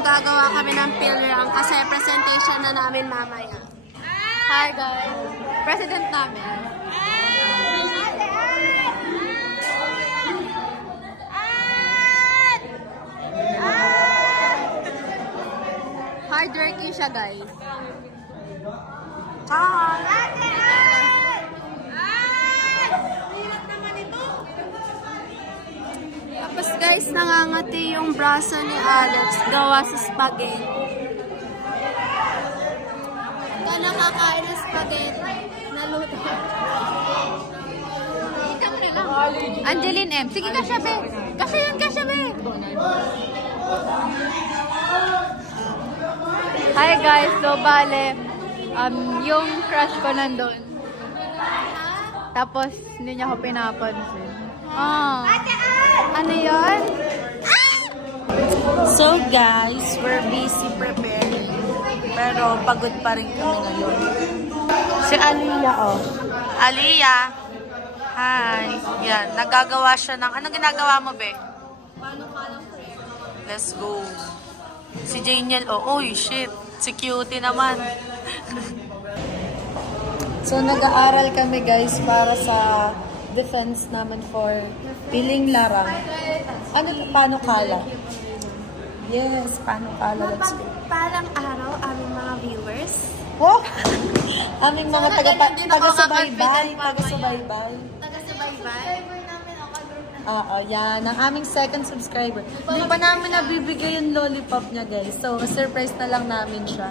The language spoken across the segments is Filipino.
magagawa kami ng PhilRam kasi presentation na namin mamaya. Hi guys! President namin. Hardworking siya guys. Tapos guys, nangangati yung braso ni Alex gawa sa spaghetti. Ito nakakain ng spaghetti. Naluto. Kita mo na lang. Angeline M. Sige ka siya, be. Kasi yun ka siya, be. Hi guys, so bale, yung crush ko nandun. Tapos, hindi niya ako pinapansin. Oh. Ano yun? So guys, we're busy preparing. Pero pagod pa rin kami ngayon. Si Aliyah, oh. Aliyah! Hi! Yan, nagagawa siya ng... Anong ginagawa mo, be? Let's go. Si Janiel, oh, uy, shit. Si Cutie naman. So, nag-aaral kami guys para sa defense namin for piling larang. Ano, paano kala? Yes, paano kala? Let's go. Parang araw, aming mga viewers. Oh! Aming mga taga-subaybay. Taga-subaybay. Taga-subaybay. Oo, yan. Ang aming second subscriber. Hindi pa namin nabibigay yung lollipop niya, guys. So, surprise na lang namin siya.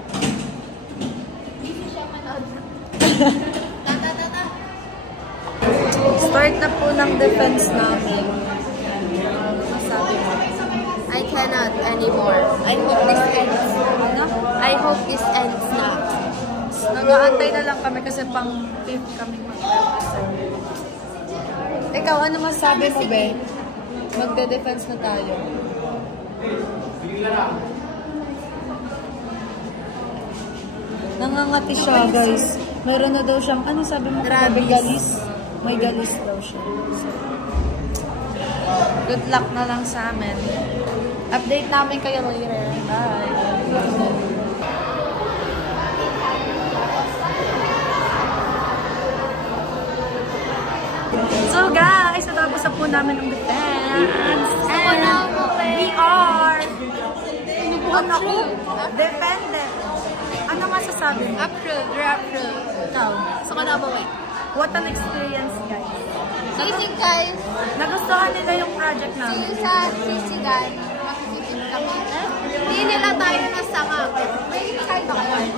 Start na po ng defense namin. Masabi mo? I cannot anymore. I hope this ends. Ano? I hope this ends now. Nag-aantay na lang kami kasi pang 5th kaming mag-defense. Ikaw, ano masabi mo, be? Magde-defense na tayo. Nangangati siya, guys. Meron na daw siyang, ano sabi mo? Rabies. May galis daw siya. So, good luck na lang sa amin. Update namin kayo later. Bye! So guys, natapos na po namin ang defense. And we are defended. Ano masasabi mo? Approved. You're approved. Ikaw. So, ka na ba, wait? What an experience, guys. Sisi, guys. Nagustuhan nila yung project namin. Sa Sisi, guys. Makikipin kami. Hindi nila tayo nasama. May try ba kayo?